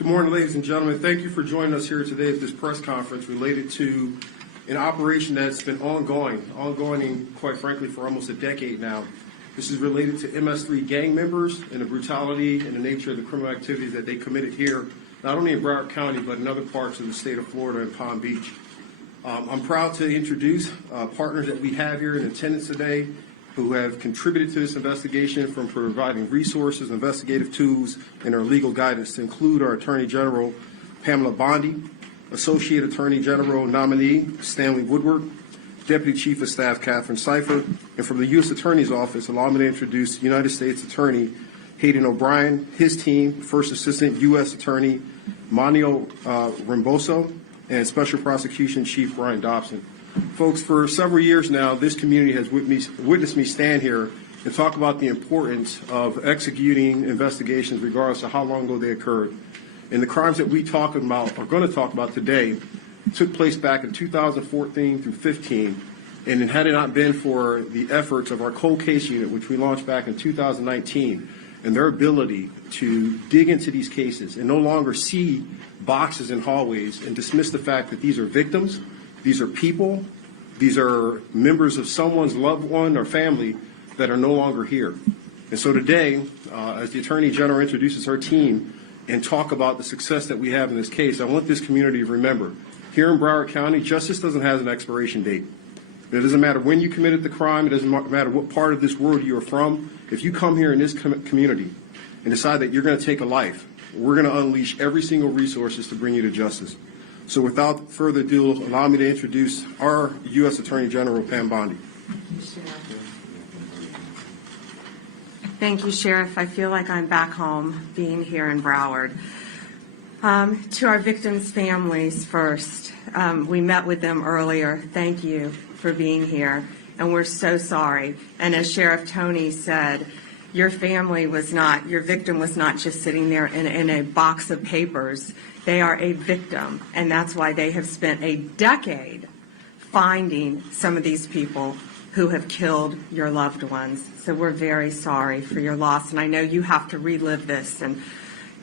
Good morning, ladies and gentlemen. Thank you for joining us here today at this press conference related to an operation that's been ongoing, quite frankly, for almost a decade now. This is related to MS3 gang members and the brutality and the nature of the criminal activities that they committed here, not only in Broward County, but in other parts of the state of Florida and Palm Beach. I'm proud to introduce partners that we have here in attendance today who have contributed to this investigation, from providing resources, investigative tools, and our legal guidance, to include our Attorney General Pam Bondi, Associate Attorney General nominee Stanley Woodward, Deputy Chief of Staff Catherine Cipher, and from the U.S. Attorney's Office, allow me to introduce United States Attorney Hayden O'Brien, his team, First Assistant U.S. Attorney Manio Ramboso, and Special Prosecution Chief Brian Dobson. Folks, for several years now, this community has witnessed me stand here and talk about the importance of executing investigations regardless of how long ago they occurred. And the crimes that we are going to talk about today took place back in 2014 through 15. And had it not been for the efforts of our cold case unit, which we launched back in 2019, and their ability to dig into these cases and no longer see boxes in hallways and dismiss the fact that these are victims, these are people, these are members of someone's loved one or family that are no longer here. And so today, as the Attorney General introduces her team and talk about the success that we have in this case, I want this community to remember, here in Broward County, justice doesn't have an expiration date. It doesn't matter when you committed the crime. It doesn't matter what part of this world you are from. If you come here in this community and decide that you're going to take a life, we're going to unleash every single resources to bring you to justice. So without further ado, allow me to introduce our U.S. Attorney General, Pam Bondi. Thank you, Sheriff. I feel like I'm back home being here in Broward. To our victims' families first, we met with them earlier. Thank you for being here, and we're so sorry. And as Sheriff Tony said, your victim was not just sitting there in a box of papers. They are a victim, and that's why they have spent a decade finding some of these people who have killed your loved ones. So we're very sorry for your loss, and I know you have to relive this, and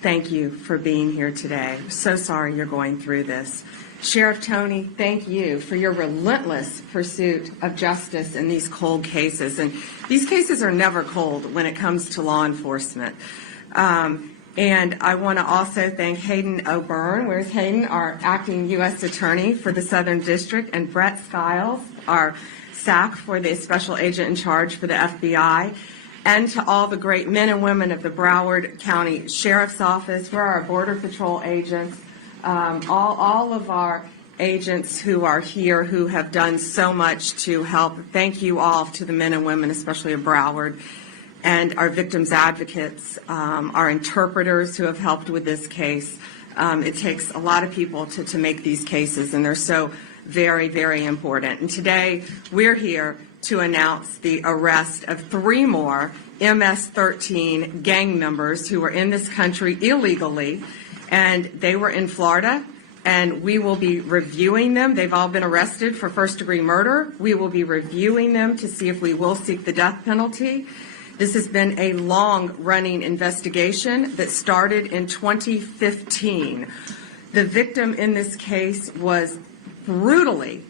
thank you for being here today. I'm so sorry you're going through this. Sheriff Tony, thank you for your relentless pursuit of justice in these cold cases. And these cases are never cold when it comes to law enforcement. And I want to also thank Hayden O'Byrne. Where's Hayden? Our acting U.S. Attorney for the Southern District, and Brett Skiles, our SAC for the Special Agent in Charge for the FBI, and to all the great men and women of the Broward County Sheriff's Office, for our Border Patrol agents, all of our agents who are here who have done so much to help. Thank you all to the men and women, especially of Broward, and our victims advocates, our interpreters who have helped with this case. It takes a lot of people to make these cases, and they're so very, very important. And today we're here to announce the arrest of 3 more MS-13 gang members who were in this country illegally, and they were in Florida, and we will be reviewing them. They've all been arrested for first-degree murder. We will be reviewing them to see if we will seek the death penalty. This has been a long-running investigation that started in 2015. The victim in this case was brutally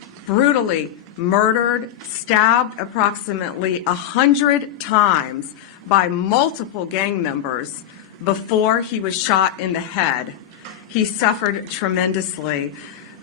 murdered, stabbed approximately 100 times by multiple gang members before he was shot in the head. He suffered tremendously.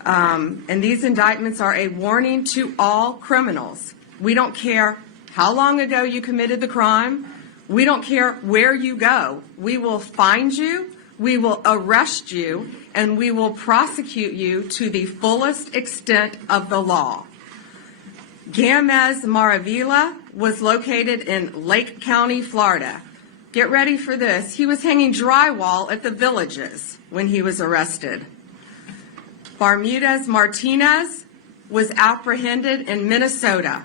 And these indictments are a warning to all criminals. We don't care how long ago you committed the crime. We don't care where you go. We will find you, we will arrest you, and we will prosecute you to the fullest extent of the law. Gamez Maravilla was located in Lake County, Florida. Get ready for this. He was hanging drywall at the Villages when he was arrested. Bermudez Martinez was apprehended in Minnesota.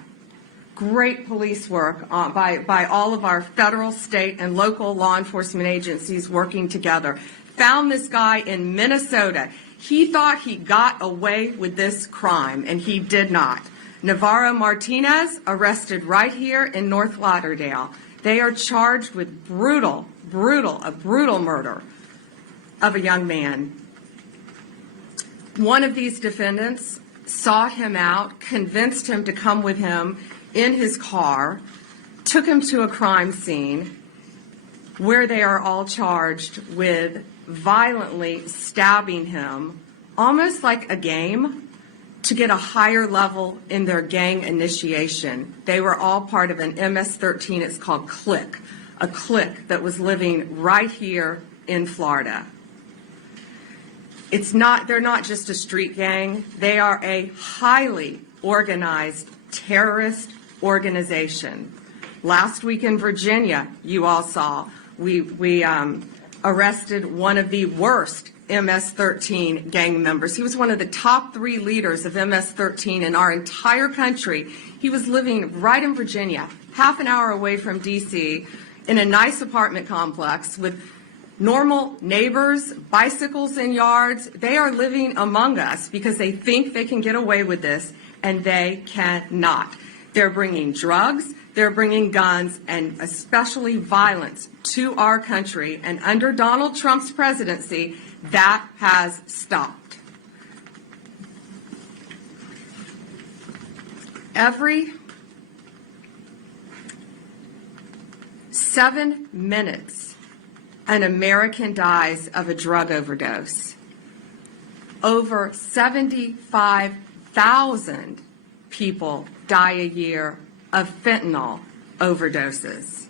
Great police work by all of our federal, state, and local law enforcement agencies working together. Found this guy in Minnesota. He thought he got away with this crime, and he did not. Navarro Martinez arrested right here in North Lauderdale. They are charged with brutal murder. of a young man. One of these defendants sought him out, convinced him to come with him in his car, took him to a crime scene where they are all charged with violently stabbing him, almost like a game, to get a higher level in their gang initiation. They were all part of an MS-13, it's called Click, a clique that was living right here in Florida. They're not just a street gang, they are a highly organized terrorist organization. Last week in Virginia, you all saw, we arrested one of the worst MS-13 gang members. He was one of the top 3 leaders of MS-13 in our entire country. He was living right in Virginia, half an hour away from D.C., in a nice apartment complex with normal neighbors, bicycles in yards. They are living among us because they think they can get away with this, and they cannot. They're bringing drugs, they're bringing guns, and especially violence to our country. And under Donald Trump's presidency, that has stopped. Every 7 minutes, an American dies of a drug overdose. Over 75,000 people die a year of fentanyl overdoses.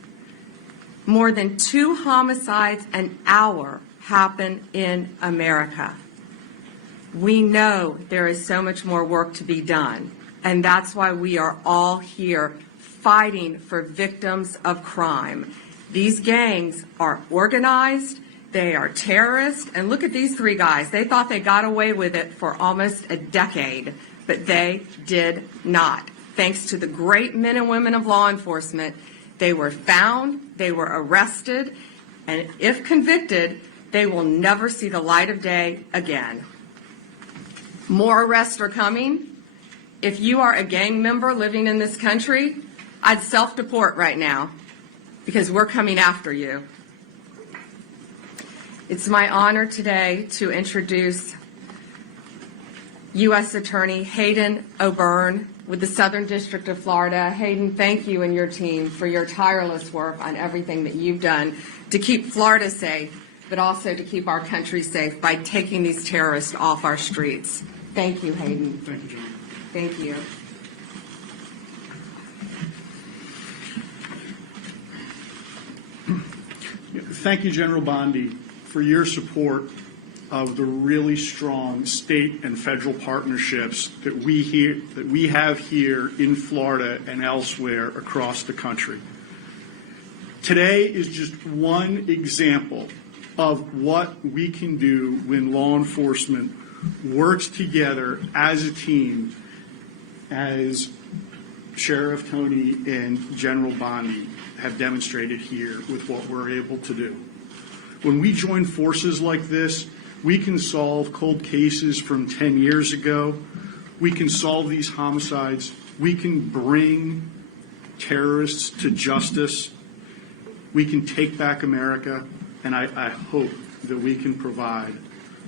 More than 2 homicides an hour happen in America. We know there is so much more work to be done, and that's why we are all here fighting for victims of crime. These gangs are organized, they are terrorists, and look at these 3 guys. They thought they got away with it for almost a decade, but they did not. Thanks to the great men and women of law enforcement, they were found, they were arrested, and if convicted, they will never see the light of day again. More arrests are coming. If you are a gang member living in this country, I'd self-deport right now because we're coming after you. It's my honor today to introduce U.S. Attorney Hayden O'Byrne with the Southern District of Florida. Hayden, thank you and your team for your tireless work on everything that you've done to keep Florida safe, but also to keep our country safe by taking these terrorists off our streets. Thank you, Hayden. Thank you, John. Thank you. Thank you, General Bondi, for your support of the really strong state and federal partnerships that we have here in Florida and elsewhere across the country. Today is just one example of what we can do when law enforcement works together as a team, as Sheriff Tony and General Bondi have demonstrated here with what we're able to do. When we join forces like this, we can solve cold cases from 10 years ago. We can solve these homicides. We can bring terrorists to justice. We can take back America, and I hope that we can provide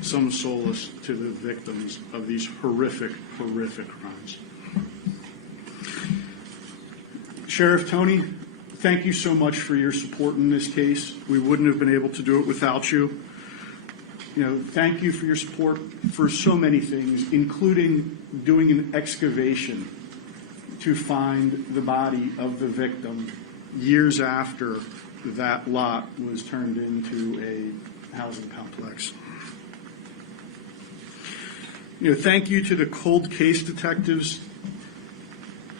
some solace to the victims of these horrific, horrific crimes. Sheriff Tony, thank you so much for your support in this case. We wouldn't have been able to do it without you. Thank you for your support for so many things, including doing an excavation to find the body of the victim years after that lot was turned into a housing complex. Thank you to the cold case detectives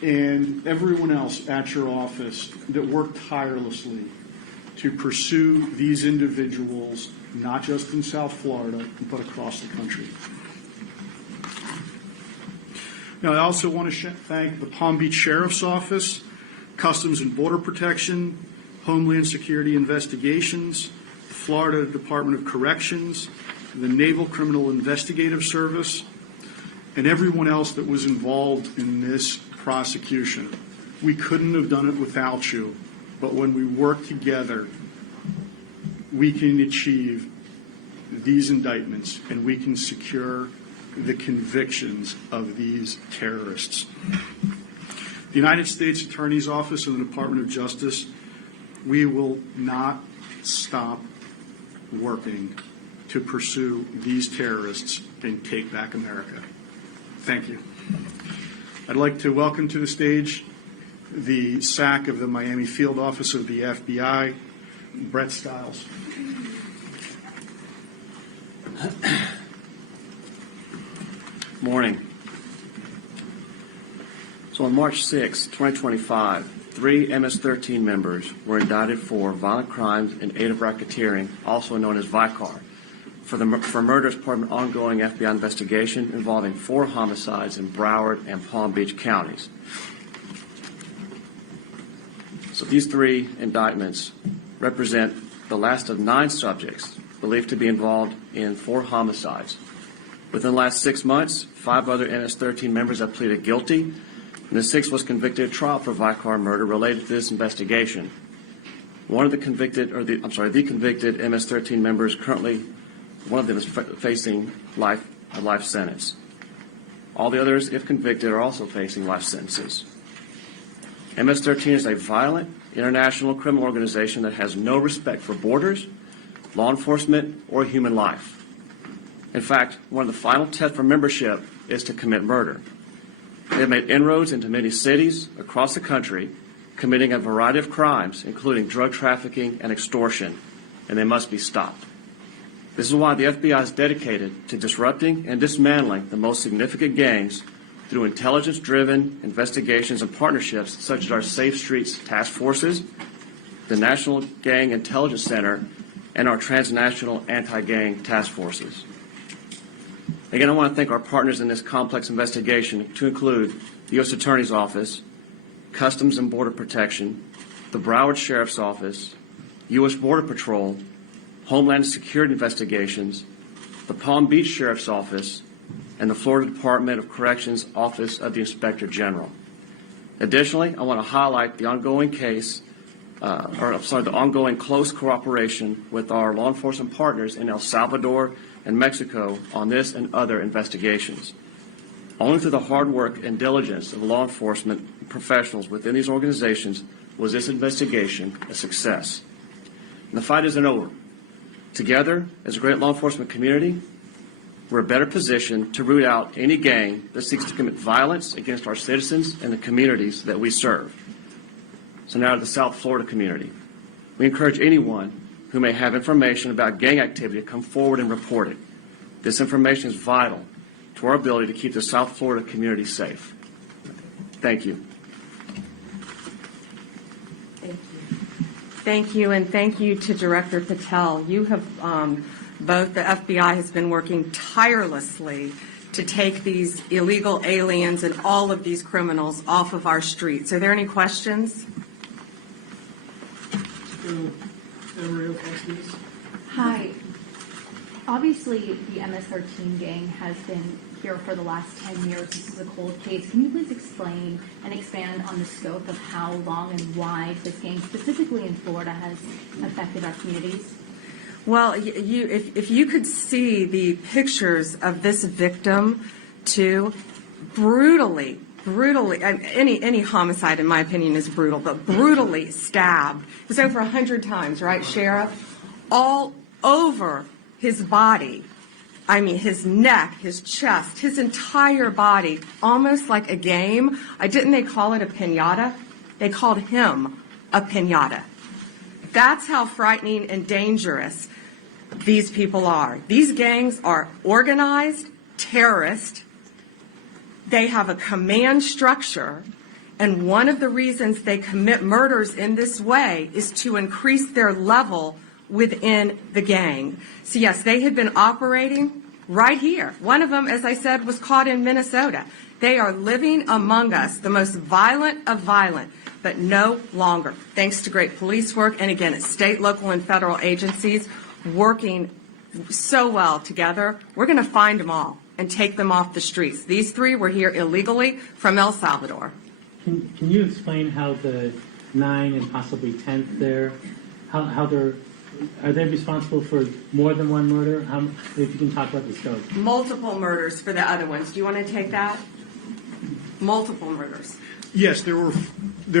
and everyone else at your office that worked tirelessly to pursue these individuals, not just in South Florida, but across the country. Now, I also want to thank the Palm Beach Sheriff's Office, Customs and Border Protection, Homeland Security Investigations, the Florida Department of Corrections, the Naval Criminal Investigative Service, and everyone else that was involved in this prosecution. We couldn't have done it without you, but when we work together, we can achieve these indictments and we can secure the convictions of these terrorists. The United States Attorney's Office and the Department of Justice, we will not stop working to pursue these terrorists and take back America. Thank you. I'd like to welcome to the stage the SAC of the Miami Field Office of the FBI, Brett Stiles. Morning. So on March 6, 2025, 3 MS-13 members were indicted for violent crimes in aid of racketeering, also known as VICAR, for murder as part of an ongoing FBI investigation involving 4 homicides in Broward and Palm Beach counties. So these 3 indictments represent the last of 9 subjects believed to be involved in 4 homicides. Within the last 6 months, 5 other MS-13 members have pleaded guilty, and the 6th was convicted at trial for Vicar murder related to this investigation. The convicted MS-13 members currently, one of them is facing a life sentence. All the others, if convicted, are also facing life sentences. MS-13 is a violent international criminal organization that has no respect for borders, law enforcement, or human life. In fact, one of the final tests for membership is to commit murder. They have made inroads into many cities across the country, committing a variety of crimes, including drug trafficking and extortion, and they must be stopped. This is why the FBI is dedicated to disrupting and dismantling the most significant gangs through intelligence-driven investigations and partnerships such as our Safe Streets Task Forces, the National Gang Intelligence Center, and our transnational anti-gang task forces. Again, I want to thank our partners in this complex investigation, to include the U.S. Attorney's Office, Customs and Border Protection, the Broward Sheriff's Office, U.S. Border Patrol, Homeland Security Investigations, the Palm Beach Sheriff's Office, and the Florida Department of Corrections Office of the Inspector General. Additionally, I want to highlight the ongoing the ongoing close cooperation with our law enforcement partners in El Salvador and Mexico on this and other investigations. Only through the hard work and diligence of law enforcement professionals within these organizations was this investigation a success. And the fight isn't over. Together, as a great law enforcement community, we're better positioned to root out any gang that seeks to commit violence against our citizens and the communities that we serve. So now to the South Florida community. We encourage anyone who may have information about gang activity to come forward and report it. This information is vital to our ability to keep the South Florida community safe. Thank you. Thank you, and thank you to Director Patel. You have, both the FBI has been working tirelessly to take these illegal aliens and all of these criminals off of our streets. Are there any questions? Hi. Obviously, the MS-13 gang has been here for the last 10 years. This is a cold case. Can you please explain and expand on the scope of how long and why this gang, specifically in Florida, has affected our communities? Well, if you could see the pictures of this victim, too, brutally, any homicide, in my opinion, is brutal, but brutally stabbed. It was over 100 times, right, Sheriff? All over his body. I mean, his neck, his chest, his entire body, almost like a game. Didn't they call it a piñata? They called him a piñata. That's how frightening and dangerous these people are. These gangs are organized, terrorist. They have a command structure, and one of the reasons they commit murders in this way is to increase their level within the gang. So yes, they had been operating right here. One of them, as I said, was caught in Minnesota. They are living among us, the most violent of violent, but no longer. Thanks to great police work, and again, it's state, local, and federal agencies working so well together. We're going to find them all and take them off the streets. These 3 were here illegally from El Salvador. Can you explain how the 9 and possibly 10th there, how they're Are they responsible for more than one murder? If you can talk about the scope. Multiple murders for the other ones. Do you want to take that? Multiple murders. Yes, there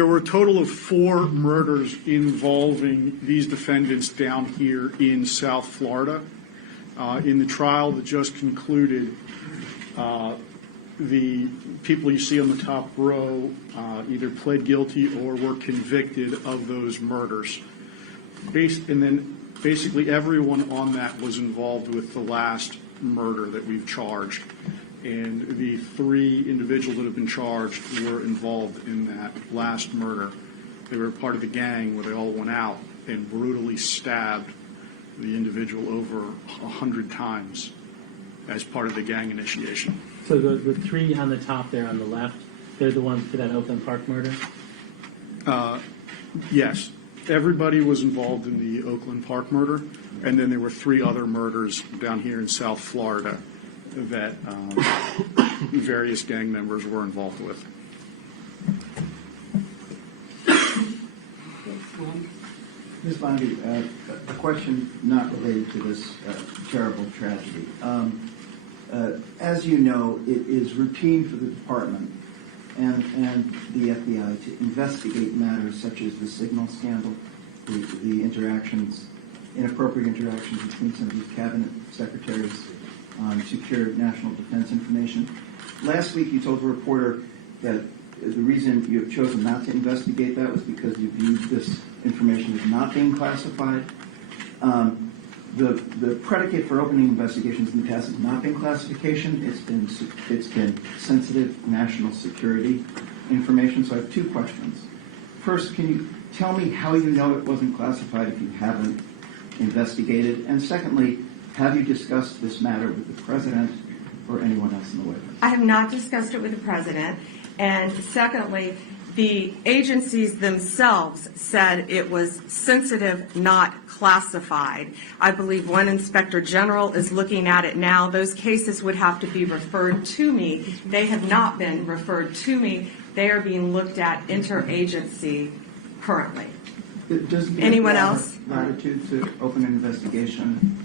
were a total of 4 murders involving these defendants down here in South Florida. In the trial that just concluded, the people you see on the top row either pled guilty or were convicted of those murders. And then basically everyone on that was involved with the last murder that we've charged. And the 3 individuals that have been charged were involved in that last murder. They were part of the gang where they all went out and brutally stabbed the individual over 100 times as part of the gang initiation. So the 3 on the top there on the left, they're the ones for that Oakland Park murder? Yes, everybody was involved in the Oakland Park murder, and then there were 3 other murders down here in South Florida that various gang members were involved with. Ms. Bondi, a question not related to this terrible tragedy. As you know, it is routine for the department and the FBI to investigate matters such as the signal scandal, the interactions, inappropriate interactions between some of these cabinet secretaries on secure national defense information. Last week, you told a reporter that the reason you have chosen not to investigate that was because you viewed this information as not being classified. The predicate for opening investigations in the past has not been classification. It's been sensitive national security information. So I have 2 questions. First, can you tell me how you know it wasn't classified if you haven't investigated? And secondly, have you discussed this matter with the president or anyone else in the White House? I have not discussed it with the president. And secondly, the agencies themselves said it was sensitive, not classified. I believe one inspector general is looking at it now. Those cases would have to be referred to me. They have not been referred to me. They are being looked at interagency currently. Does the Anyone FBI else? have latitude to open an investigation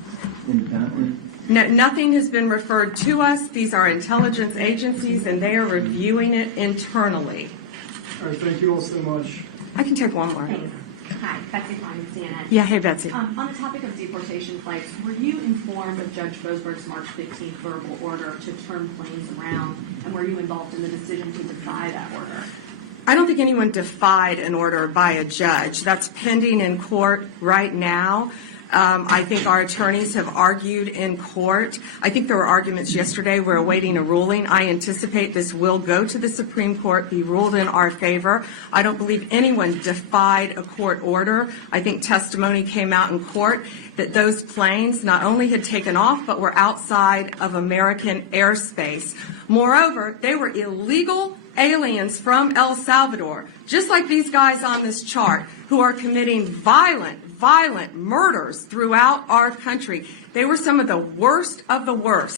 independently? No, nothing has been referred to us. These are intelligence agencies, and they are reviewing it internally. All right, thank you all so much. I can take one more. Thanks. Hi, Betsy Klein, CNN. Yeah, hey, Betsy. On the topic of deportation flights, were you informed of Judge Boasberg's March 15th verbal order to turn planes around, and were you involved in the decision to defy that order? I don't think anyone defied an order by a judge. That's pending in court right now. I think our attorneys have argued in court. I think there were arguments yesterday. We're awaiting a ruling. I anticipate this will go to the Supreme Court, be ruled in our favor. I don't believe anyone defied a court order. I think testimony came out in court that those planes not only had taken off, but were outside of American airspace. Moreover, they were illegal aliens from El Salvador, just like these guys on this chart, who are committing violent murders throughout our country. They were some of the worst of the worst.